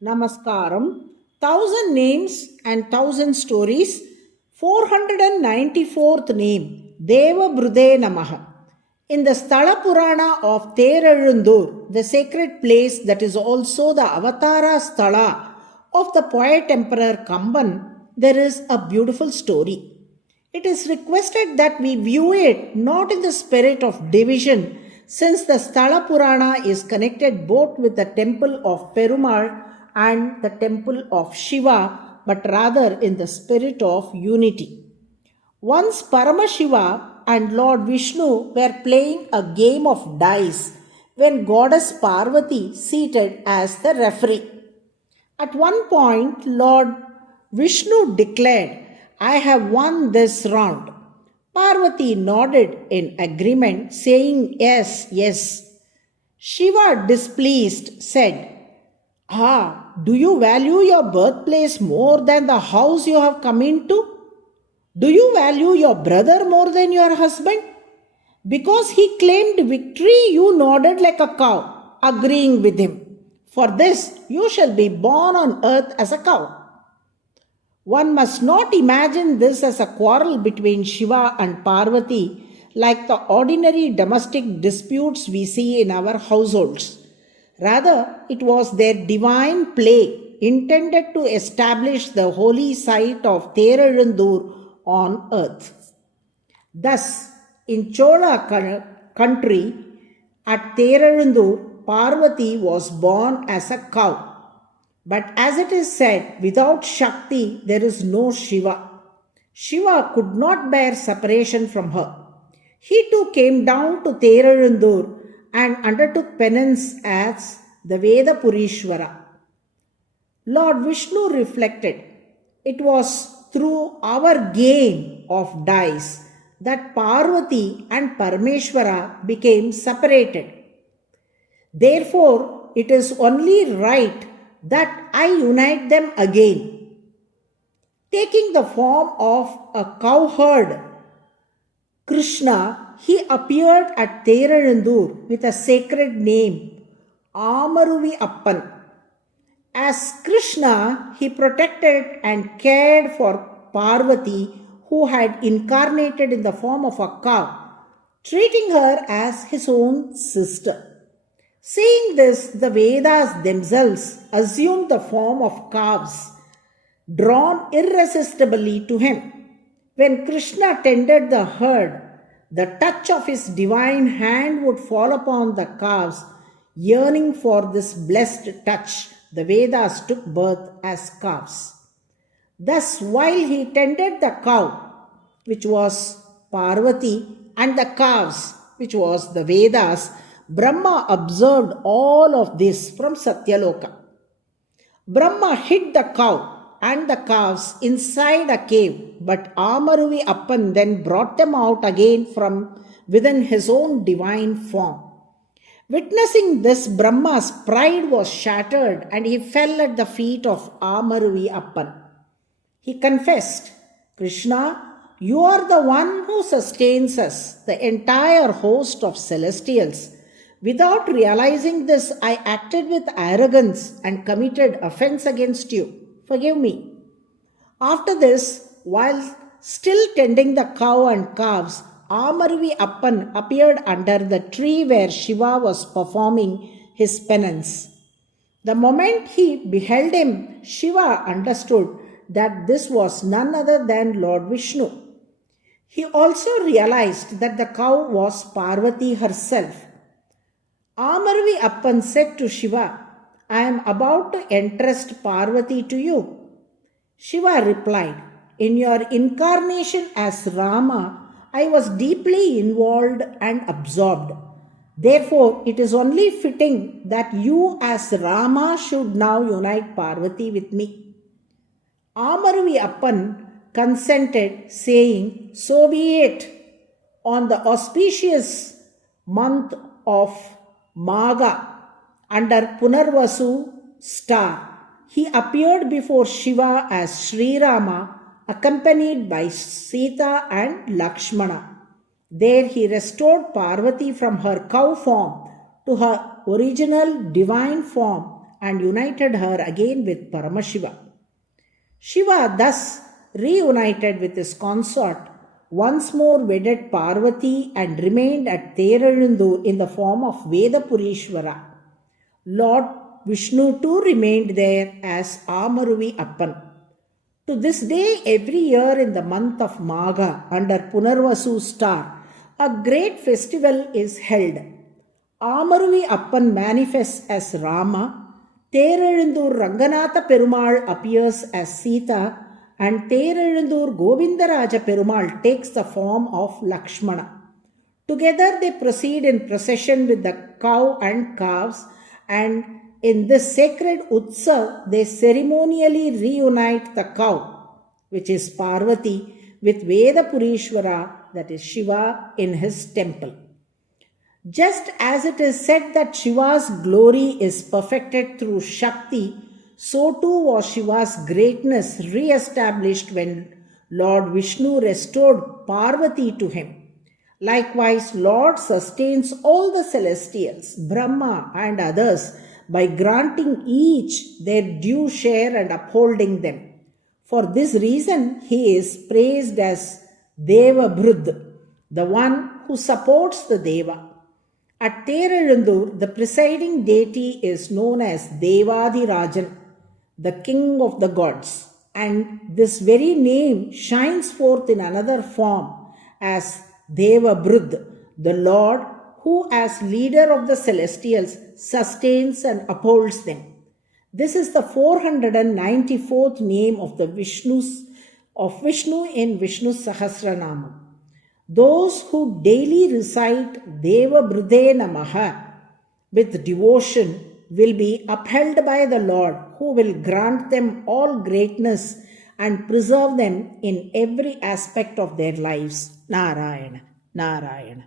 Namaskaram, 1000 names and 1000 stories, 494th name, DEVABHRUDE NAMAH. In the Sthala Purana of Therezhundur, the sacred place that is also the Avatara Sthala of the poet Emperor Kamban, there is a beautiful story. It is requested that we view it not in the spirit of division, since the Sthala Purana is connected both with the temple of Perumal and the temple of Shiva, but rather in the spirit of unity. Once Paramashiva and Lord Vishnu were playing a game of dice when Goddess Parvati seated as the referee. At one point, Lord Vishnu declared, "I have won this round." Parvati nodded in agreement, saying, "Yes, yes." Shiva, displeased, said, "Do you value your birthplace more than the house you have come into? Do you value your brother more than your husband?" Because he claimed victory, you nodded like a cow, agreeing with him. For this, you shall be born on earth as a cow. One must not imagine this as a quarrel between Shiva and Parvati like the ordinary domestic disputes we see in our households. Rather, it was their divine play intended to establish the holy site of Therezhundur on earth. Thus, in Chola country, at Therezhundur, Parvati was born as a cow. But as it is said, without Shakti there is no Shiva. Shiva could not bear separation from her. He too came down to Therezhundur and undertook penance as the Veda Purishwara. Lord Vishnu reflected, "It was through our game of dice that Parvati and Parameshwara became separated. Therefore, it is only right that I unite them again." Taking the form of a cowherd, Krishna, he appeared at Therezhundur with a sacred name, Amaruvi Appan. As Krishna, he protected and cared for Parvati, who had incarnated in the form of a cow, treating her as his own sister. Seeing this, the Vedas themselves assumed the form of calves, drawn irresistibly to him. When Krishna tended the herd, the touch of his divine hand would fall upon the calves. Yearning for this blessed touch, the Vedas took birth as calves. Thus, while he tended the cow, which was Parvati, and the calves, which was the Vedas, Brahma observed all of this from Satyaloka. Brahma hid the cow and the calves inside a cave, but Amaruvi Appan then brought them out again from within his own divine form. Witnessing this, Brahma's pride was shattered and he fell at the feet of Amaruvi Appan. He confessed, "Krishna, you are the one who sustains us, the entire host of celestials. Without realizing this, I acted with arrogance and committed offense against you. Forgive me." After this, while still tending the cow and calves, Amaruvi Appan appeared under the tree where Shiva was performing his penance. The moment he beheld him, Shiva understood that this was none other than Lord Vishnu. He also realized that the cow was Parvati herself. Amaruvi Appan said to Shiva, "I am about to entrust Parvati to you." Shiva replied, "In your incarnation as Rama, I was deeply involved and absorbed. Therefore, it is only fitting that you as Rama should now unite Parvati with me." Amaruvi Appan consented, saying, "So be it." On the auspicious month of Magha, under Punarvasu star, he appeared before Shiva as Sri Rama, accompanied by Sita and Lakshmana. There he restored Parvati from her cow form to her original divine form and united her again with Paramashiva. Shiva, thus reunited with his consort, once more wedded Parvati and remained at Teralundur in the form of Vedapurishvara. Lord Vishnu too remained there as Amaruvi Appan. To this day, every year in the month of Magha, under Punarvasu star, a great festival is held. Amaruvi Appan manifests as Rama, Teralundur Ranganatha Perumal appears as Sita, and Teralundur Govindaraja Perumal takes the form of Lakshmana. Together they proceed in procession with the cow and calves, and in this sacred Utsav, they ceremonially reunite the cow, which is Parvati, with Vedapurishvara, that is Shiva, in his temple. Just as it is said that Shiva's glory is perfected through Shakti, so too was Shiva's greatness re-established when Lord Vishnu restored Parvati to him. Likewise, Lord sustains all the celestials, Brahma and others, by granting each their due share and upholding them. For this reason, he is praised as DEVABHRUDE, the one who supports the Deva. At Teralundur, the presiding deity is known as Devadirajan, the king of the gods, and this very name shines forth in another form as DEVABHRUDE, the Lord who as leader of the celestials sustains and upholds them. This is the 494th name of Vishnu in Vishnu Sahasranama. Those who daily recite DEVABHRUDE NAMAH with devotion will be upheld by the Lord, who will grant them all greatness and preserve them in every aspect of their lives. Narayana, Narayana.